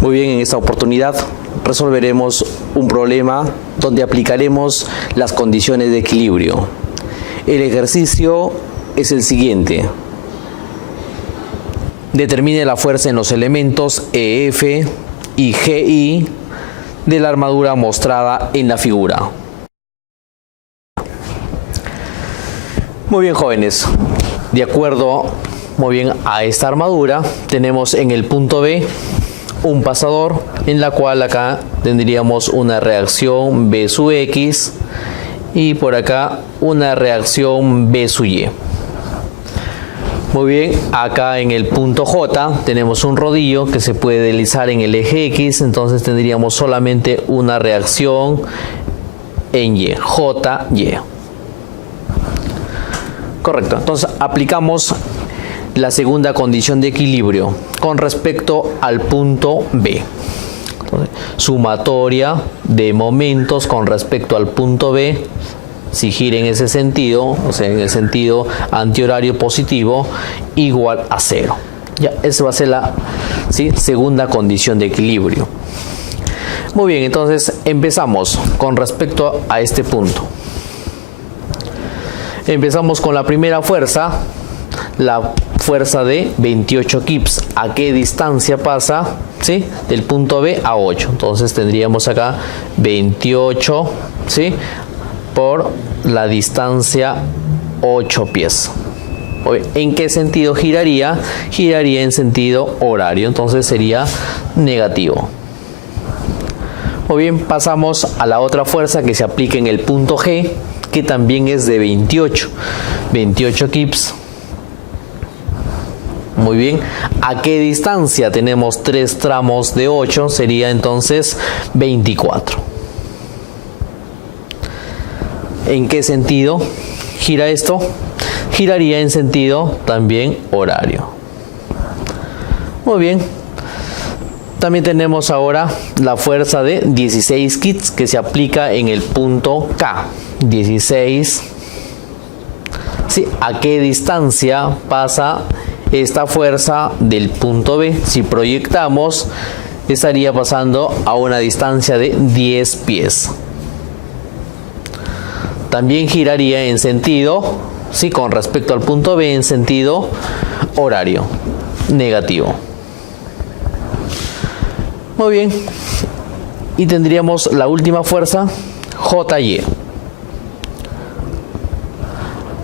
Muy bien, en esta oportunidad resolveremos un problema donde aplicaremos las condiciones de equilibrio. El ejercicio es el siguiente. Determine la fuerza en los elementos EF y GI de la armadura mostrada en la figura. Muy bien, jóvenes. De acuerdo a esta armadura, tenemos en el punto B un pasador, en la cual acá tendríamos una reacción B sub X y por acá una reacción B sub Y. Muy bien, acá en el punto J tenemos un rodillo que se puede deslizar en el eje X, entonces tendríamos solamente una reacción en Y, JY. Correcto, entonces aplicamos la segunda condición de equilibrio con respecto al punto B. Entonces, sumatoria de momentos con respecto al punto B, si gira en ese sentido, o sea, en el sentido antihorario positivo, igual a 0. Ya, esa va a ser la segunda condición de equilibrio. Muy bien, entonces empezamos con respecto a este punto. Empezamos con la primera fuerza, la fuerza de 28 kips. ¿A qué distancia pasa? ¿Sí? Del punto B a 8. Entonces tendríamos acá 28, ¿sí? Por la distancia 8 pies. ¿En qué sentido giraría? Giraría en sentido horario, entonces sería negativo. Muy bien, pasamos a la otra fuerza que se aplica en el punto G, que también es de 28 kips. Muy bien, ¿a qué distancia? Tenemos 3 tramos de 8, sería entonces 24. ¿En qué sentido gira esto? Giraría en sentido también horario. Muy bien. También tenemos ahora la fuerza de 16 kips que se aplica en el punto K. 16. ¿Sí? ¿A qué distancia pasa esta fuerza del punto B? Si proyectamos, estaría pasando a una distancia de 10 pies. También giraría en sentido, ¿sí? Con respecto al punto B, en sentido horario, negativo. Muy bien. Y tendríamos la última fuerza, JY.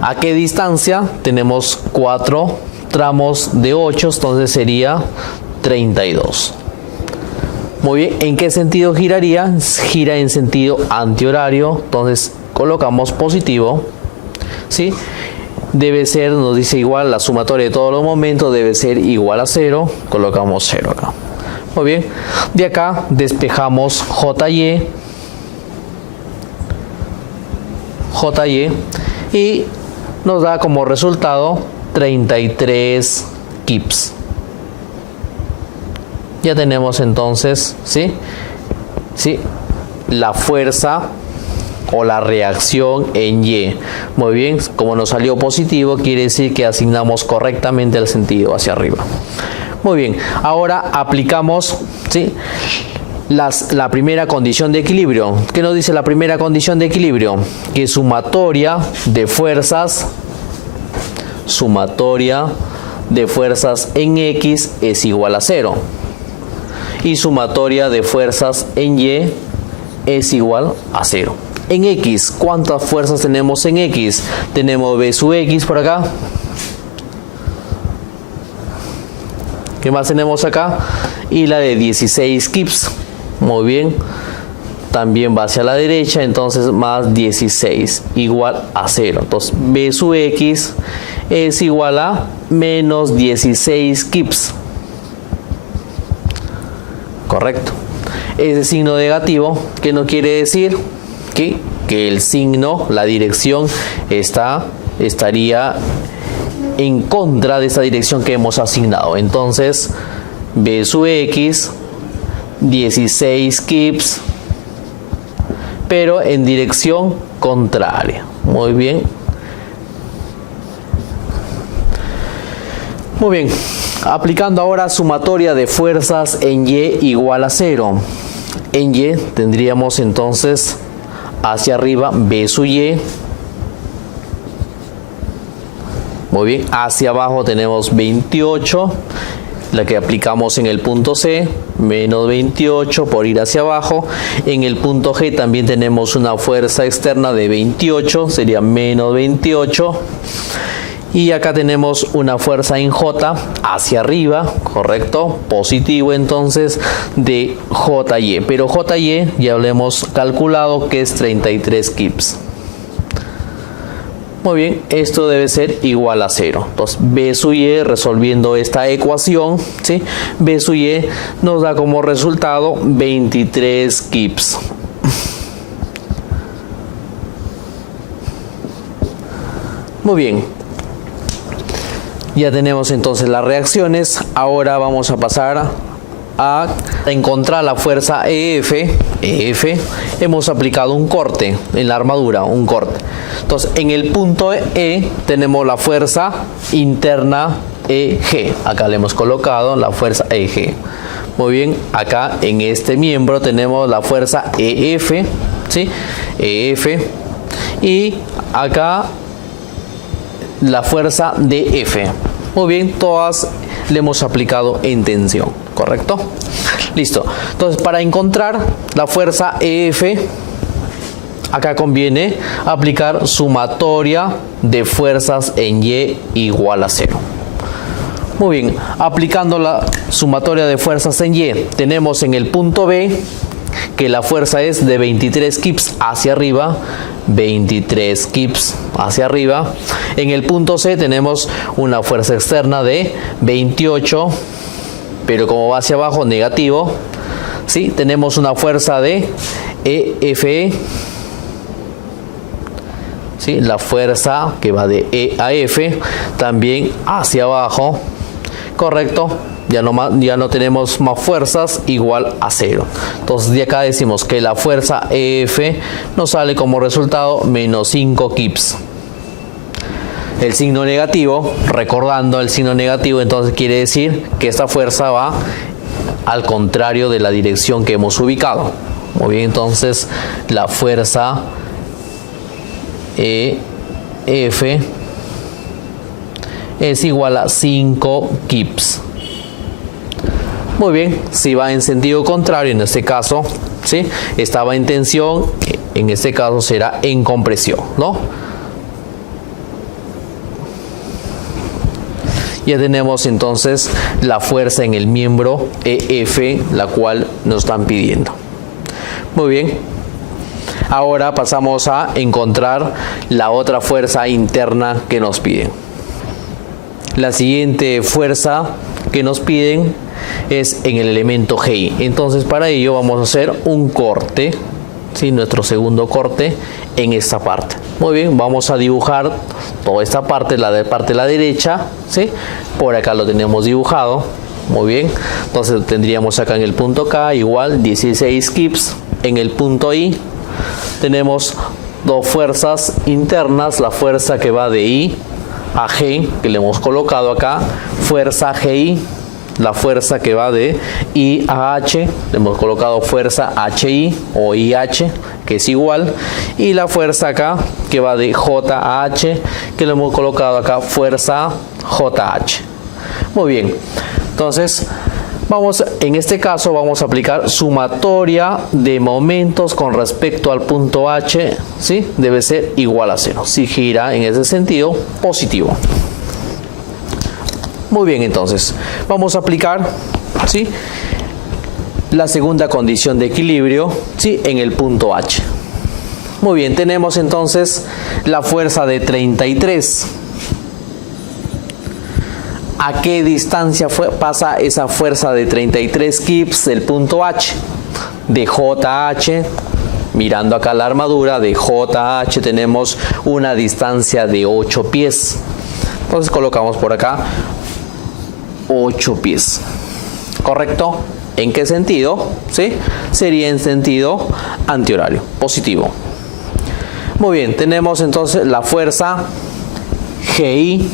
¿A qué distancia? Tenemos 4 tramos de 8, entonces sería 32. Muy bien, ¿en qué sentido giraría? Gira en sentido antihorario, entonces colocamos positivo, ¿sí? Debe ser, nos dice igual, la sumatoria de todos los momentos debe ser igual a 0, colocamos 0 acá. Muy bien, de acá despejamos JY y nos da como resultado 33 kips. Ya tenemos entonces, ¿sí? La fuerza o la reacción en Y. Muy bien, como nos salió positivo, quiere decir que asignamos correctamente el sentido hacia arriba. Muy bien, ahora aplicamos, ¿sí? La primera condición de equilibrio. ¿Qué nos dice la primera condición de equilibrio? Que sumatoria de fuerzas en X es igual a 0 y sumatoria de fuerzas en Y es igual a 0. En X, ¿cuántas fuerzas tenemos en X? Tenemos B sub X por acá. ¿Qué más tenemos acá? Y la de 16 kips. Muy bien. También va hacia la derecha, entonces más 16 igual a 0. Entonces B sub X es igual a menos 16 kips. Correcto. Ese signo negativo, ¿qué nos quiere decir? Que el signo, la dirección, estaría en contra de esa dirección que hemos asignado. Entonces, B sub X, 16 kips, pero en dirección contraria. Muy bien. Muy bien, aplicando ahora sumatoria de fuerzas en Y igual a 0. En Y tendríamos entonces hacia arriba B sub Y. Muy bien, hacia abajo tenemos 28, la que aplicamos en el punto C, menos 28 por ir hacia abajo. En el punto G también tenemos una fuerza externa de 28, sería menos 28. Y acá tenemos una fuerza en J hacia arriba, correcto, positivo entonces de JY. Pero JY ya lo hemos calculado que es 33 kips. Muy bien, esto debe ser igual a 0. Entonces B sub Y, resolviendo esta ecuación, ¿sí? B sub Y nos da como resultado 23 kips. Muy bien. Ya tenemos entonces las reacciones. Ahora vamos a pasar a encontrar la fuerza EF. Hemos aplicado un corte en la armadura, un corte. Entonces en el punto E tenemos la fuerza interna EG. Acá le hemos colocado la fuerza EG. Muy bien, acá en este miembro tenemos la fuerza EF, ¿sí? EF. Y acá la fuerza DF. Muy bien, todas le hemos aplicado en tensión, ¿correcto? Listo. Entonces, para encontrar la fuerza EF, acá conviene aplicar sumatoria de fuerzas en Y igual a 0. Muy bien, aplicando la sumatoria de fuerzas en Y, tenemos en el punto B que la fuerza es de 23 kips hacia arriba, 23 kips hacia arriba. En el punto C tenemos una fuerza externa de 28, pero como va hacia abajo, negativo. ¿Sí? Tenemos una fuerza de EFE, ¿sí? La fuerza que va de E a F, también hacia abajo, correcto. Ya no tenemos más fuerzas, igual a 0. Entonces de acá decimos que la fuerza EF nos sale como resultado menos 5 kips. El signo negativo, recordando el signo negativo, entonces quiere decir que esta fuerza va al contrario de la dirección que hemos ubicado. Muy bien, entonces la fuerza EF es igual a 5 kips. Muy bien, si va en sentido contrario, en este caso, ¿sí? Estaba en tensión, en este caso será en compresión, ¿no? Ya tenemos entonces la fuerza en el miembro EF, la cual nos están pidiendo. Muy bien. Ahora pasamos a encontrar la otra fuerza interna que nos piden. La siguiente fuerza que nos piden es en el elemento GI. Entonces para ello vamos a hacer un corte, ¿sí? Nuestro segundo corte en esta parte. Muy bien, vamos a dibujar toda esta parte, la parte de la derecha, ¿sí? Por acá lo tenemos dibujado. Muy bien, entonces tendríamos acá en el punto K igual 16 kips. En el punto I tenemos dos fuerzas internas, la fuerza que va de I a G, que le hemos colocado acá, fuerza GI. La fuerza que va de I a H, le hemos colocado fuerza HI o IH, que es igual, y la fuerza acá que va de J a H, que le hemos colocado acá fuerza JH. Muy bien, entonces en este caso vamos a aplicar sumatoria de momentos con respecto al punto H, ¿sí? Debe ser igual a 0. Si gira en ese sentido, positivo. Muy bien, entonces vamos a aplicar, ¿sí? La segunda condición de equilibrio, ¿sí? En el punto H. Muy bien, tenemos entonces la fuerza de 33. ¿A qué distancia pasa esa fuerza de 33 kips del punto H? De JH, mirando acá la armadura, de JH tenemos una distancia de 8 pies. Entonces colocamos por acá 8 pies. ¿Correcto? ¿En qué sentido? ¿Sí? Sería en sentido antihorario, positivo. Muy bien, tenemos entonces la fuerza GI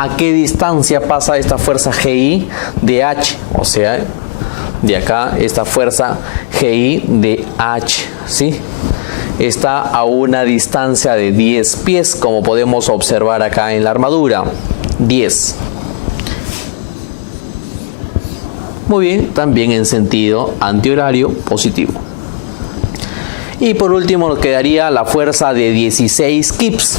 ¿a qué distancia pasa esta fuerza GI de H? O sea, de acá esta fuerza GI de H, ¿sí? Está a una distancia de 10 pies, como podemos observar acá en la armadura. 10. Muy bien, también en sentido antihorario positivo. Y por último nos quedaría la fuerza de 16 kips.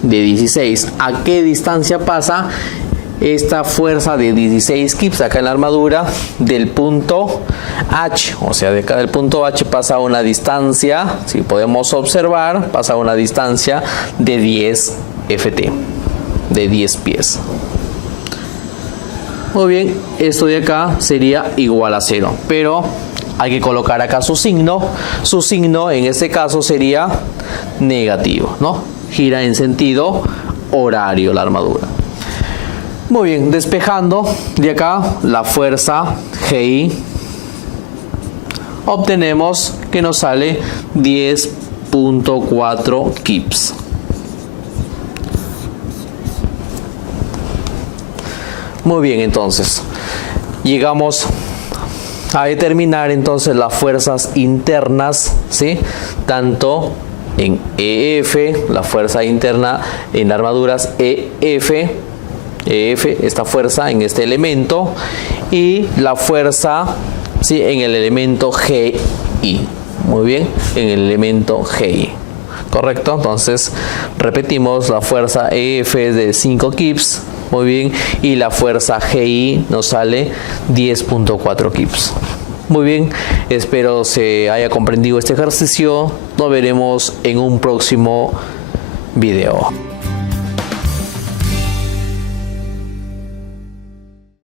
De 16, ¿a qué distancia pasa esta fuerza de 16 kips acá en la armadura? Del punto H, o sea, de acá del punto H pasa a una distancia, si podemos observar, pasa a una distancia de 10 FT, de 10 pies. Muy bien, esto de acá sería igual a 0, pero hay que colocar acá su signo. Su signo en este caso sería negativo, ¿no? Gira en sentido horario la armadura. Muy bien, despejando de acá la fuerza GI, obtenemos que nos sale 10.4 kips. Muy bien, entonces llegamos a determinar entonces las fuerzas internas, ¿sí? Tanto en EF, la fuerza interna en armaduras EF, esta fuerza en este elemento, y la fuerza, ¿sí?, en el elemento GI. Muy bien, en el elemento GI. Correcto, entonces repetimos, la fuerza EF es de 5 kips. Muy bien, y la fuerza GI nos sale 10.4 kips. Muy bien, espero se haya comprendido este ejercicio. Nos veremos en un próximo video.